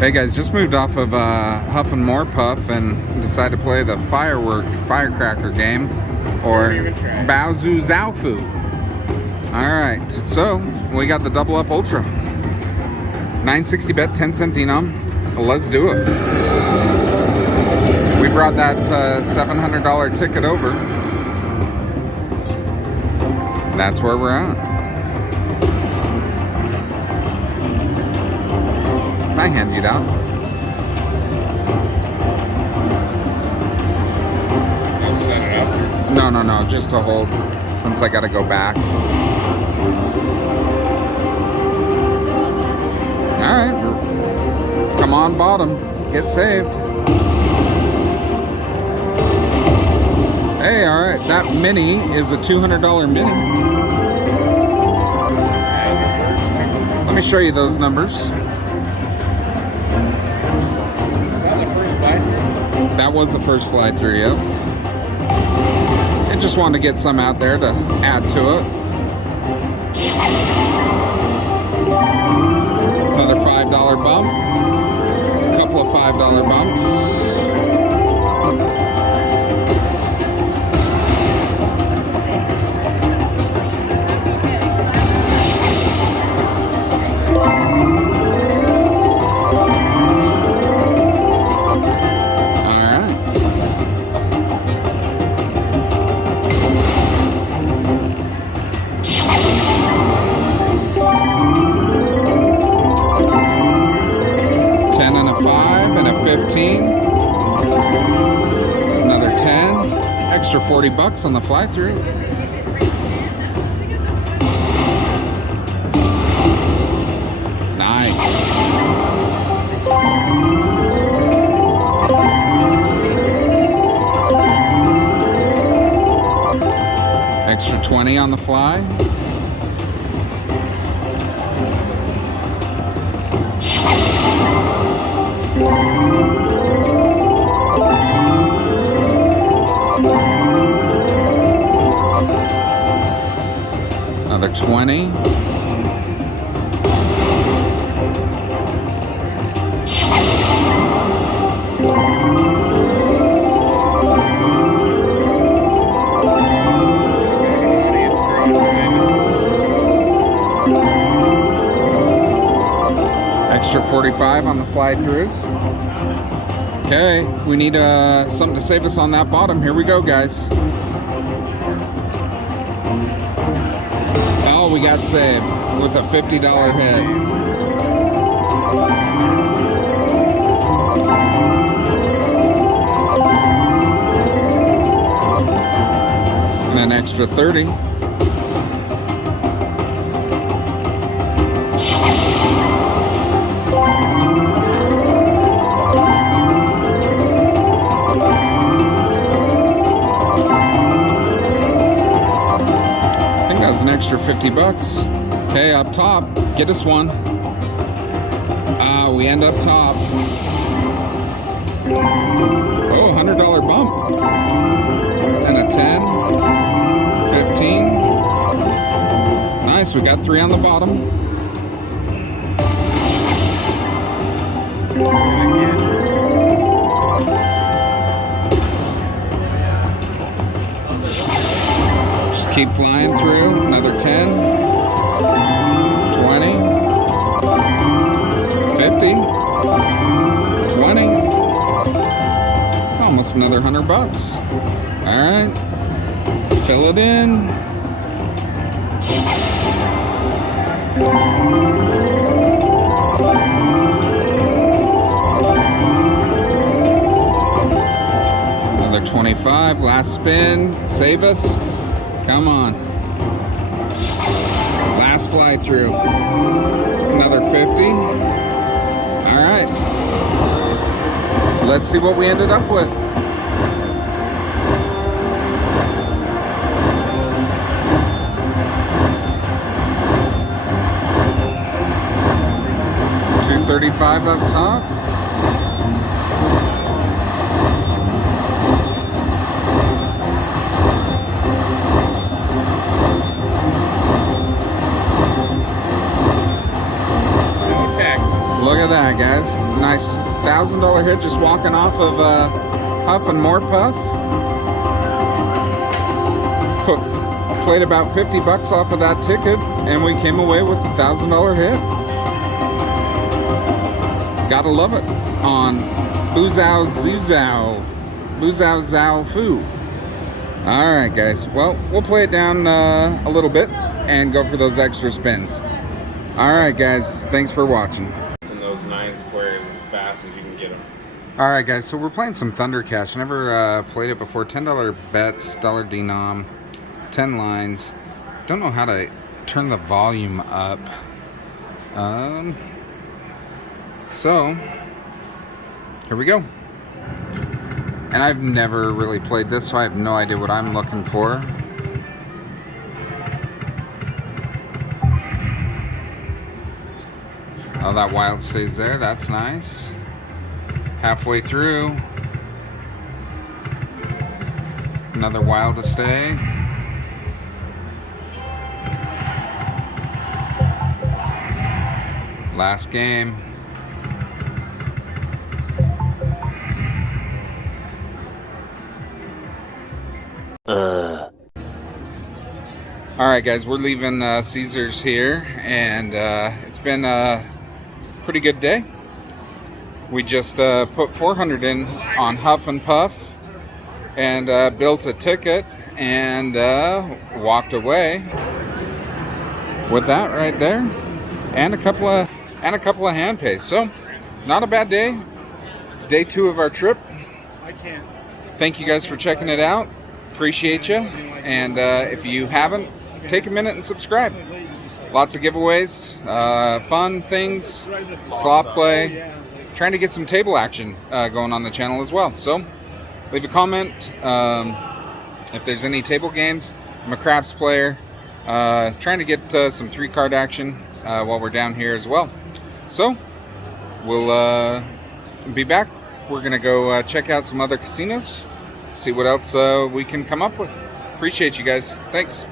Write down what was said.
Hey guys, just moved off of Huff and More Puff and decided to play the firecracker game, or Baozu Zhaofu. Alright, so we got the double up ultra. 960 bet, 10 cent denom. Let's do it. We brought that $700 ticket over. That's where we're at. Can I hand you that? Set it up. No, just to hold, since I gotta go back. Alright, come on bottom, get saved. Hey, alright, that mini is a $200 mini. Let me show you those numbers. That was the first fly through, yeah. I just wanted to get some out there to add to it. Another $5 bump. A couple of $5 bumps. Another 10, extra $40 on the fly through. Nice. Extra 20 on the fly. Another 20. Extra 45 on the fly throughs. Okay, we need something to save us on that bottom. Here we go, guys. Oh, we got saved with a $50 hit. And an extra 30. An extra $50. Okay, up top, get us one. We end up top. Oh, $100 bump. And a 10, 15. Nice, we got 3 on the bottom. Keep flying through. Another 10, 20, 50, 20, almost another $100. All right, fill it in. Another 25, last spin, save us. Come on. Last fly through. Another 50. All right. Let's see what we ended up with. $235 up top. Look at that, guys. Nice $1,000 hit just walking off of Huff and More Puff. Played about 50 bucks off of that ticket, and we came away with a $1,000 hit. Gotta love it on Boozao Zuzao. Boozao Zao Foo. Alright guys, well, we'll play it down a little bit and go for those extra spins. Alright guys, thanks for watching. In those 9 squares as fast as you can get them. Alright guys, so we're playing some Thunder Cash. Never played it before. $10 bets, dollar denom, 10 lines. Don't know how to turn the volume up. So, here we go. And I've never really played this, so I have no idea what I'm looking for. Oh, that wild stays there. That's nice. Halfway through. Another wild to stay. Last game. Alright guys, we're leaving Caesars here, and it's been a pretty good day. We just put 400 in on Huff and Puff and built a ticket and walked away with that right there, and a couple of hand pays. So not a bad day. Day 2 of our trip. Thank you guys for checking it out. Appreciate you. And if you haven't, take a minute and subscribe. Lots of giveaways, fun things, slot play. Trying to get some table action going on the channel as well. So leave a comment if there's any table games. I'm a craps player. Trying to get some 3-card action while we're down here as well. So we'll be back. We're gonna go check out some other casinos, see what else we can come up with. Appreciate you guys. Thanks.